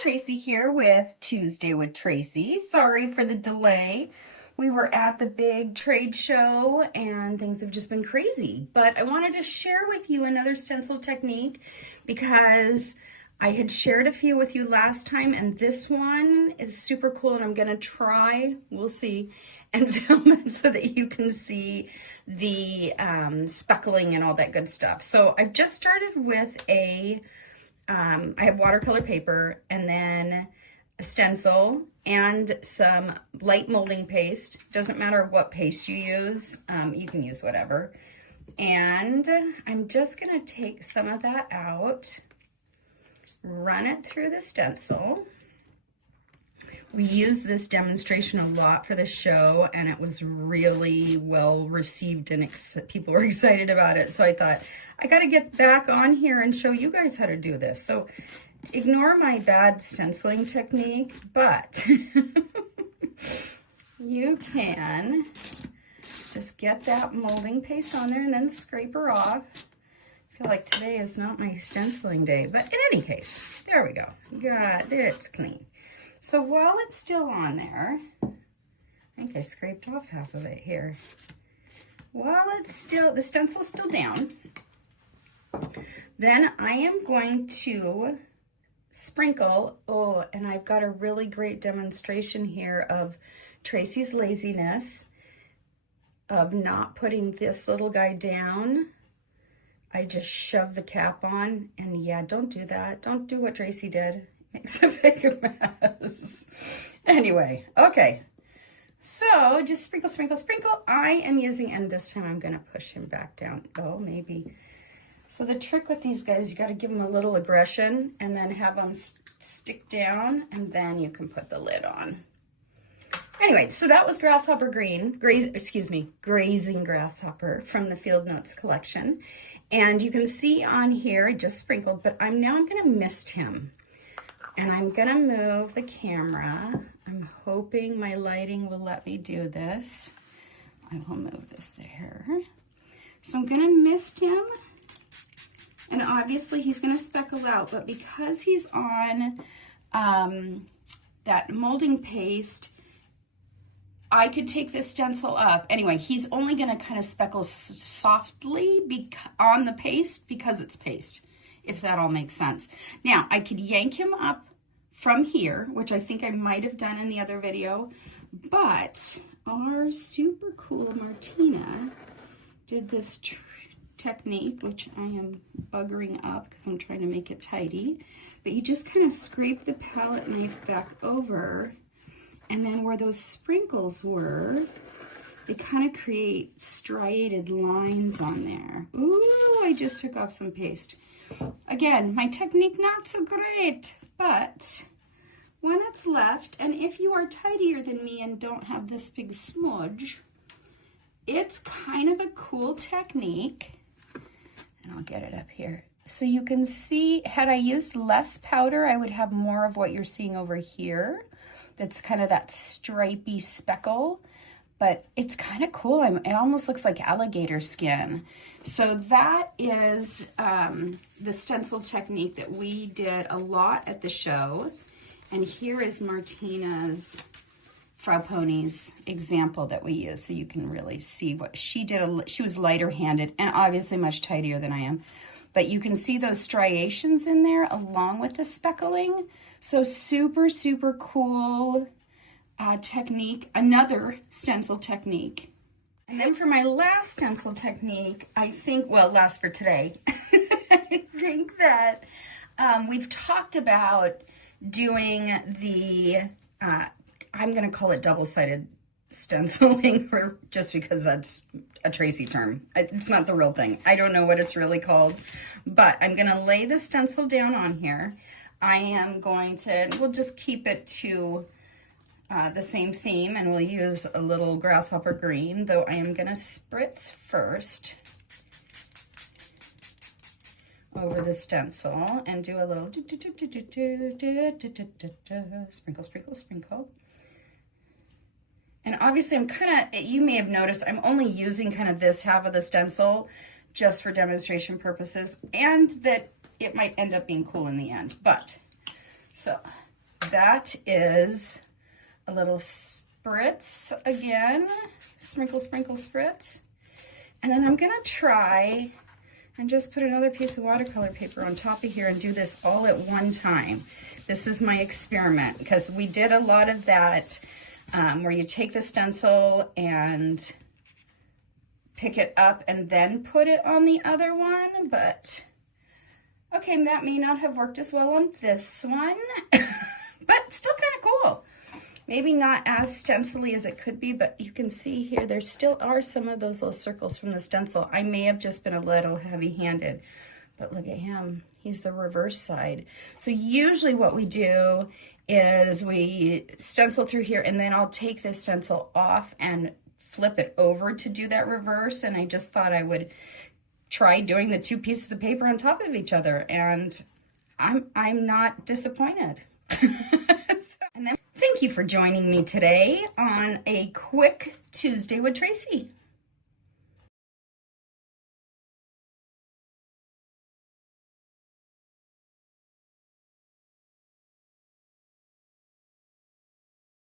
Tracey here with Tuesday with Tracey. Sorry for the delay. We were at the big trade show and things have just been crazy. But I wanted to share with you another stencil technique because I had shared a few with you last time, and this one is super cool, and I'm going to try, we'll see, and film it so that you can see the speckling and all that good stuff. So I've just started with I have watercolor paper and then a stencil and some light molding paste. Doesn't matter what paste you use, you can use whatever. And I'm just going to take some of that out, run it through the stencil. We used this demonstration a lot for the show, and it was really well received and people were excited about it. So I thought, I got to get back on here and show you guys how to do this. So ignore my bad stenciling technique, but you can just get that molding paste on there and then scrape her off. I feel like today is not my stenciling day, but in any case, there we go. It's clean. So while it's still on there, I think I scraped off half of it here. While it's still, the stencil's still down, then I am going to sprinkle, and I've got a really great demonstration here of Tracey's laziness of not putting this little guy down. I just shove the cap on, and yeah, don't do that. Don't do what Tracey did. Makes a big mess. Anyway, okay. So just sprinkle, sprinkle, sprinkle. I am using, and this time I'm going to push him back down. Oh, maybe. So the trick with these guys, you got to give them a little aggression and then have them stick down, and then you can put the lid on. Anyway, so that was Grasshopper Green, Grazing Grasshopper from the Field Notes collection. And you can see on here, I just sprinkled, but I'm going to mist him. And I'm going to move the camera. I'm hoping my lighting will let me do this. I will move this there. So I'm going to mist him. And obviously he's going to speckle out, but because he's on that molding paste, I could take this stencil up. Anyway, he's only going to kind of speckle softly on the paste because it's paste, if that all makes sense. Now, I could yank him up from here, which I think I might have done in the other video, but our super cool Martina did this technique, which I am buggering up because I'm trying to make it tidy, but you just kind of scrape the palette knife back over, and then where those sprinkles were, they kind of create striated lines on there. Ooh, I just took off some paste. Again, my technique not so great, but when it's left, and if you are tidier than me and don't have this big smudge, it's kind of a cool technique. And I'll get it up here. So you can see, had I used less powder, I would have more of what you're seeing over here. That's kind of that stripy speckle, but it's kind of cool. It almost looks like alligator skin. So that is the stencil technique that we did a lot at the show. And here is Martina's Frau Pony's example that we use, so you can really see what she did. She was lighter handed and obviously much tidier than I am. But you can see those striations in there along with the speckling. So super, super cool technique. Another stencil technique. And then for my last stencil technique, I think, well, last for today, I think that we've talked about doing the, I'm going to call it double-sided stenciling, just because that's a Tracey term. It's not the real thing. I don't know what it's really called, but I'm going to lay the stencil down on here. I am going to, we'll just keep it to the same theme, and we'll use a little Grasshopper Green, though I am going to spritz first over the stencil and do a little sprinkle, sprinkle, sprinkle. And obviously I'm kind of, you may have noticed, I'm only using kind of this half of the stencil just for demonstration purposes, and that it might end up being cool in the end. But, so that is a little spritz again. Sprinkle, sprinkle, spritz. And then I'm going to try and just put another piece of watercolor paper on top of here and do this all at one time. This is my experiment, because we did a lot of that where you take the stencil and pick it up and then put it on the other one, but okay, that may not have worked as well on this one, but still kind of cool. Maybe not as stencil-y as it could be, but you can see here there still are some of those little circles from the stencil. I may have just been a little heavy-handed, but look at him. He's the reverse side. So usually what we do is we stencil through here, and then I'll take this stencil off and flip it over to do that reverse, and I just thought I would try doing the two pieces of paper on top of each other, and I'm not disappointed. And then thank you for joining me today on a quick Tuesday with Tracey.